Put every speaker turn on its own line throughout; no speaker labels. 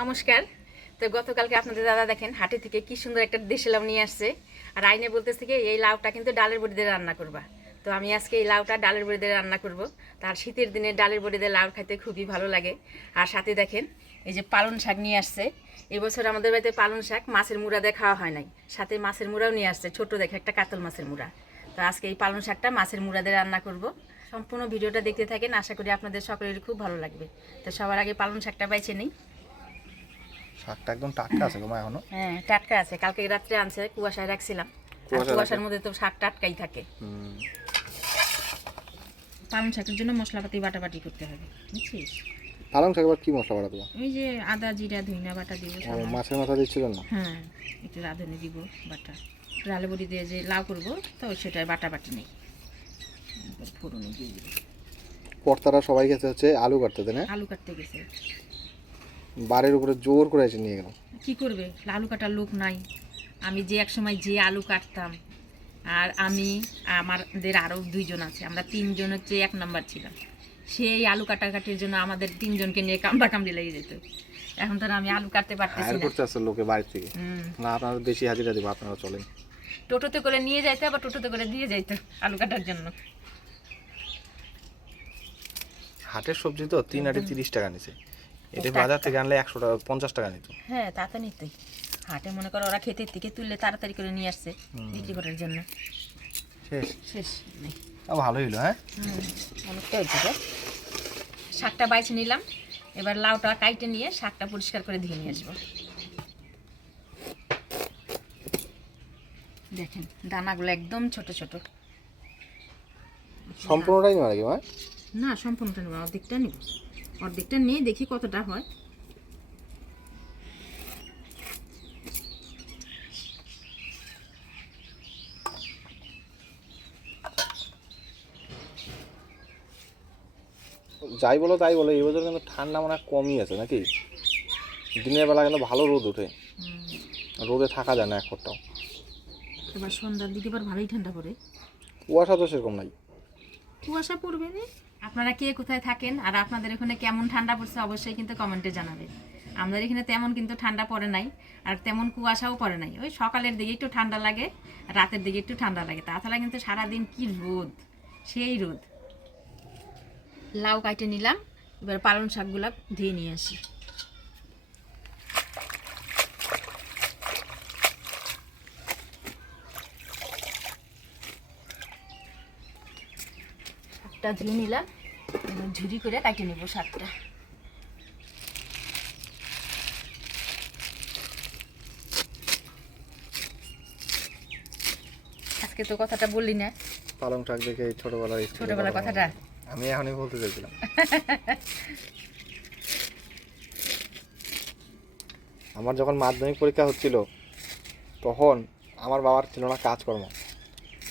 নমস্কার। তো গতকালকে আপনাদের দাদা দেখেন, হাটে থেকে কি সুন্দর একটা দেশি লাউ নিয়ে আসছে। আর আইনে বলতেছে কি, এই লাউটা কিন্তু ডালের বড়ি দিয়ে রান্না করবা। তো আমি আজকে এই লাউটা ডালের বড়ি দিয়ে রান্না করব। তার শীতের দিনে ডালের বড়ি দিয়ে লাউ খাইতে খুবই ভালো লাগে। আর সাথে দেখেন, এই যে পালন শাক নিয়ে আসছে। এবছর আমাদের বাড়িতে পালন শাক মাছের মুড়া দিয়ে খাওয়া হয় নাই। সাথে মাছের মুড়াও নিয়ে আসছে, ছোট দেখে একটা কাতল মাছের মুড়া। তো আজকে এই পালন শাকটা মাছের মুড়া দিয়ে রান্না করব। সম্পূর্ণ ভিডিওটা দেখতে থাকেন, আশা করি আপনাদের সকলের খুব ভালো লাগবে। তো সবার আগে পালন শাকটা বাইছে নেই।
শাকটা একদম টাটকা আছে গো মা এখনও।
হ্যাঁ টাটকা আছে। কালকে রাত্রে আনছে কুয়াশায় রাখছিলাম। কুয়াশার মধ্যে তো শাক টাটকাই থাকে। পালং শাকের জন্য মশলাপাতি বাটাবাটি করতে হবে বুঝছিস?
পালং শাক আবার কি মশলা বাড়া দেবো
ওই যে আদা জিরা ধইনা বাটা দিব
ও, মাছের মাথা
হ্যাঁ একটু রাঁধুনি দিব বাটা। ডালে বড়ি দিয়ে যে লাউ করব তো সেটার বাটা বাটি নেই। ফোড়নে দিয়ে দিব।
কর্তারা সবাই গেছে হচ্ছে আলু কাটতে দেন
আলু কাটতে গেছে।
বাড়ির উপরে জোর করে এসে নিয়ে গেলাম।
কি করবে? আলু কাটার লোক নাই। আমি যে এক সময় যে আলু কাটতাম আর আমি আমাদের আরও দুইজন আছে আমরা তিনজন হচ্ছে এক নম্বর ছিলাম। সেই আলু কাটাকাটির জন্য আমাদের তিনজনকে নিয়ে কামড়া কামড়ি লেগে যেত। এখন তো আমি আলু কাটতে পারতেছি
হায়ার
না।
করতে আসছে লোকে বাড়ির থেকে। না আপনারা বেশি হাজিরা দেবো আপনারা চলেন।
টোটোতে করে নিয়ে যাইতে আবার টোটোতে করে দিয়ে যাইতো আলু কাটার জন্য।
হাটের সবজি তো তিন আটে তিরিশ টাকা নিছে। এটা বাজার থেকে আনলে একশো টাকা পঞ্চাশ টাকা নিত।
হ্যাঁ তা তো নিতেই। হাটে মনে করো ওরা খেতে থেকে তুললে তাড়াতাড়ি করে নিয়ে আসছে বিক্রি করার জন্য।
শেষ।
শেষ। নেই
তাও ভালো হইল হ্যাঁ
অনেকটা হয়েছে শাকটা বাইছে নিলাম এবার লাউটা কাইটে নিয়ে শাকটা পরিষ্কার করে ধুয়ে নিয়ে আসব। দেখেন দানাগুলো একদম ছোট ছোট।
সম্পূর্ণটাই নেওয়া লাগে
না সম্পূর্ণটা নেব অর্ধেকটা নিব। অর্ধেকটা নিয়ে দেখি কতটা হয়।
যাই বলো তাই বলো এবছর কিন্তু ঠান্ডা মনে হয় কমই আছে নাকি? দিনের বেলা কিন্তু ভালো রোদ ওঠে। রোদে থাকা যায় না এক ফোটাও।
এবার সন্ধ্যার দিকে এবার ভালোই ঠান্ডা পড়ে।
কুয়াশা তো সেরকম নাই।
কুয়াশা পড়বে রে আপনারা কে কোথায় থাকেন আর আপনাদের এখানে কেমন ঠান্ডা পড়ছে অবশ্যই কিন্তু কমেন্টে জানাবেন আমাদের এখানে তেমন কিন্তু ঠান্ডা পড়ে নাই আর তেমন কুয়াশাও পড়ে নাই। ওই সকালের দিকে একটু ঠান্ডা লাগে, রাতের দিকে একটু ঠান্ডা লাগে। তাছাড়া কিন্তু সারাদিন কি রোদ, সেই রোদ। লাউ কাটে নিলাম, এবার পালং শাকগুলা ধুয়ে নিয়ে আসি। শাকটা ধুয়ে নিলাম। ঝুরি করে কাটে নেব শাকটা। আজকে তো কথাটা বললি না।
পালং শাক দেখে ছোটবেলার
ছোটবেলার কথাটা?
আমি এখনই বলতে চাইছিলাম। আমার যখন মাধ্যমিক পরীক্ষা হচ্ছিল তখন আমার বাবার ছিল না কাজকর্ম।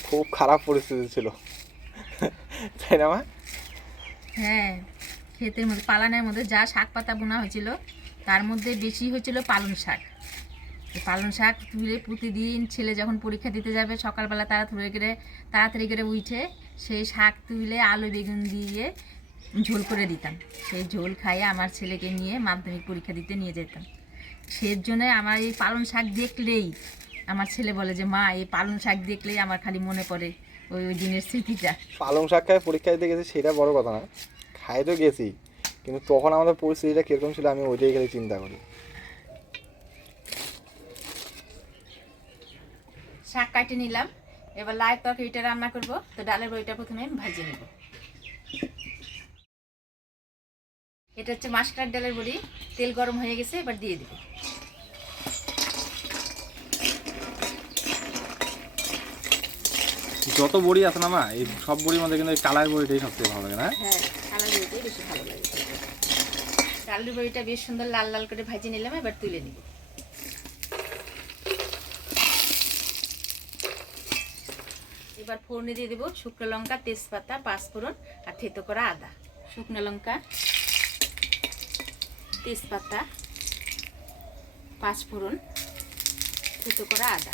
খুব খারাপ পরিস্থিতি ছিল। তাই না মা?
হ্যাঁ ক্ষেতের মধ্যে, পালানের মধ্যে যা শাক পাতা বোনা হয়েছিল, তার মধ্যে বেশি হয়েছিল পালং শাক। পালং শাক তুলে প্রতিদিন ছেলে যখন পরীক্ষা দিতে যাবে, সকালবেলা তাড়াতাড়ি করে তাড়াতাড়ি করে উঠে সেই শাক তুলে আলু, বেগুন দিয়ে ঝোল করে দিতাম। সেই ঝোল খাইয়ে আমার ছেলেকে নিয়ে মাধ্যমিক পরীক্ষা দিতে নিয়ে যেতাম। সের জন্য আমার এই পালং শাক দেখলেই, আমার ছেলে বলে যে, মা, এই পালং শাক দেখলেই আমার খালি মনে পড়ে। ওই ওই দিনের স্মৃতিটা।
পালং শাক খায় পরীক্ষা দিতে গেছি সেটা বড় কথা না। খাই তো গেছি কিন্তু তখন আমাদের পরিস্থিতিটা কীরকম ছিল আমি ওইটাই গেলে চিন্তা করি।
শাক কাটে নিলাম এবার লাইট তরকারিটা রান্না করব তো ডালের বড়িটা প্রথমে ভাজে নেব। এটা হচ্ছে মাসকার ডালের বড়ি তেল গরম হয়ে গেছে এবার দিয়ে দেব।
যত বড়ি আছে না মা, এই সব বড়ির মধ্যে কিন্তু কালার বড়িটাই সবথেকে ভালো লাগে, না?
হ্যাঁ কালার বড়িটাই বেশি ভালো লাগে। ডালের বড়িটা বেশ সুন্দর লাল লাল করে ভাজে নিলাম, এবার তুলে নিব এবার ফোড়নে দিয়ে দেবো শুকনো লঙ্কা, তেজপাতা, পাঁচফোড়ন আর থেতো করা আদা। শুকনো লঙ্কা, তেজপাতা, পাঁচফোড়ন, থেতো করা আদা।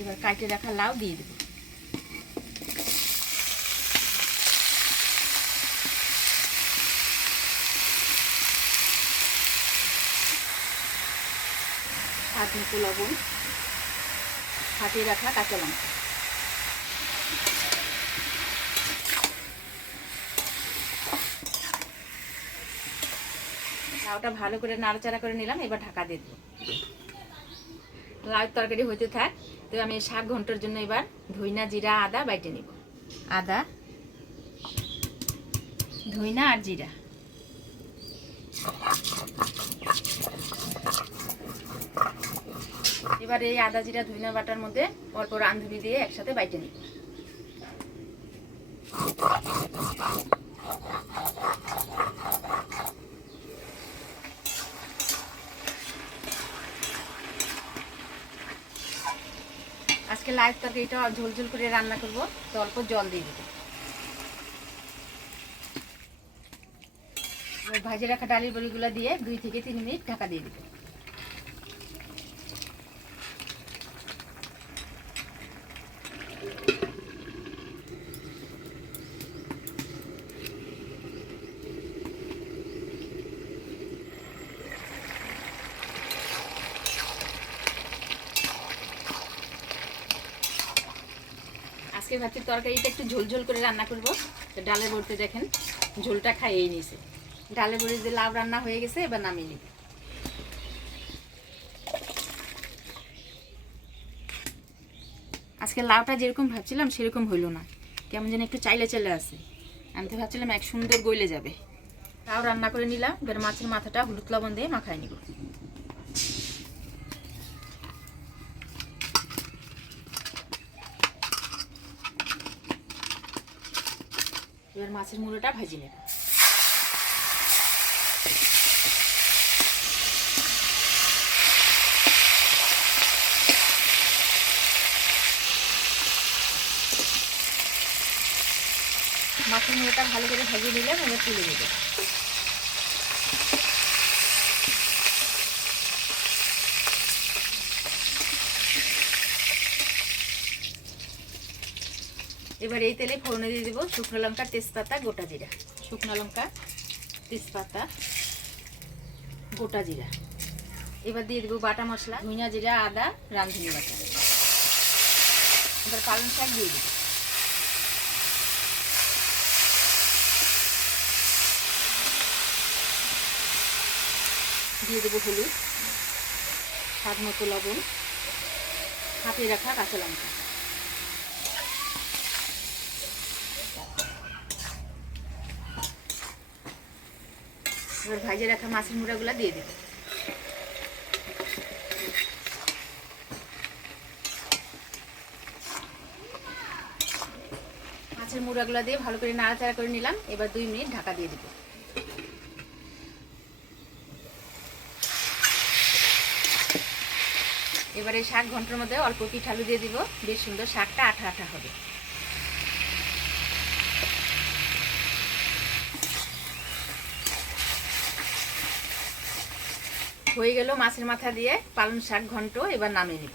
এবার কাটে রাখা লাউ দিয়ে দেবো। লবণ রাখা কাঁচা লঙ্কা। লাউটা ভালো করে নাড়াচাড়া করে নিলাম, এবার ঢাকা দিয়ে দেবো। লাউ তরকারি হইতে থাক। তো আমি শাক ঘণ্টার জন্য এবার ধইনা, জিরা, আদা বাইটে নিব। আদা, ধইনা আর জিরা। এবার এই আদা, জিরা, ধইনা, বাটার মধ্যে অল্প রান্ধুনি দিয়ে একসাথে বাইটে নিব। আজকে লাইভ তরকারিটা ঝোল ঝোল করে রান্না করব। তো অল্প জল দিয়ে দিব। ভাজি রাখা ডালের বড়িগুলো দিয়ে দুই থেকে তিন মিনিট ঢাকা দিয়ে দিব। আজকে ভাবছি তরকারিটা একটু ঝোল ঝোল করে রান্না করব। তো ডালের বড়িতে দেখেন, ঝোলটা খাইয়েই নিয়েছে ডালের বড়ি যে লাউ রান্না হয়ে গেছে, এবার নামিয়ে নিব। আজকে লাউটা যেরকম ভাবছিলাম, সেরকম হইল না। কেমন যেন একটু চাইলে চাইলে আছে। আমি তো ভাবছিলাম এক সুন্দর গইলে যাবে। লাউ রান্না করে নিলাম, এবার মাছের মাথাটা হলুদ লবণ দিয়ে মাখায় নিব। এবার মাছের মুড়োটা ভাজি নেব। মাছের মুড়োটা ভালো করে ভাজিয়ে নিলাম এবার তুলে নেব। এবার এই তেলে ফোড়নে দিয়ে দেবো শুকনো লঙ্কা তেজপাতা গোটা জিরা। শুকনো লঙ্কা তেজপাতা গোটা জিরা। এবার দিয়ে দেবো বাটা মশলা ধনিয়া জিরা আদা রাঁধুনি বাটা। এবার পালং শাক দিয়ে দেবো। দিয়ে দেবো হলুদ স্বাদ মতো লবণ হাতে রাখা কাঁচা লঙ্কা। এবার ভাজে রাখা মাছের মুড়াগুলো দিয়ে দেবো। মাছের মুড়াগুলো দিয়ে ভালো করে নাড়াচাড়া করে নিলাম। এবার দুই মিনিট ঢাকা দিয়ে দেবো। এবারে শাক ঘণ্টার মধ্যে অল্প পিঠালু দিয়ে দিব। বেশ সুন্দর শাকটা আঠা আঠা হবে। হয়ে গেল মাছের মাথা দিয়ে পালং শাক ঘন্ট এবার নামিয়ে নিব।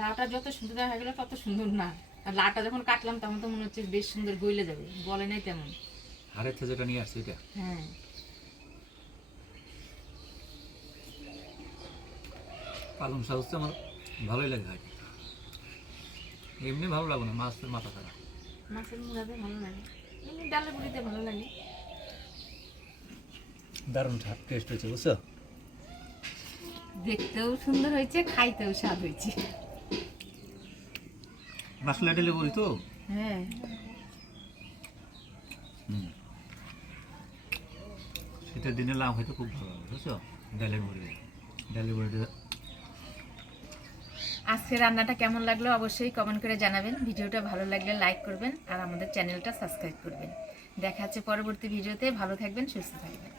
লাউটা যত সুন্দর দেখা গেল তত সুন্দর না। আর লাউটা যখন কাটলাম তখন তো মনে হচ্ছে বেশ সুন্দর গইলে যাবে। বলে নাই তেমন।
হাড়ের যেটা নিয়ে আসছে এটা।
হ্যাঁ।
পালং শাক হচ্ছে আমার ভালোই লাগে খাইতে। এমনি ভালো লাগবে না মাছের মাথা ছাড়া
মাছের মুড়াতে ভালো লাগে। এমনি ডালের বুড়িতে ভালো লাগে।
দারুণ টেস্ট হয়েছে বুঝছ?
দেখতেও সুন্দর হয়েছে খাইতেও স্বাদ হয়েছে।
মাসলা ডেলে করি তো?
হ্যাঁ।
হুম। শীতের দিনে লাভ হয়তো খুব ভালো লাগে বুঝছ? ডালের বড়ি ডালের বড়িটা
আজকে রান্নাটা কেমন লাগল অবশ্যই কমেন্ট করে জানাবেন। ভিডিওটা ভালো লাগলে লাইক করবেন আর আমাদের চ্যানেলটা সাবস্ক্রাইব করবেন। দেখা হচ্ছে পরবর্তী ভিডিওতে। ভালো থাকবেন, সুস্থ থাকবেন।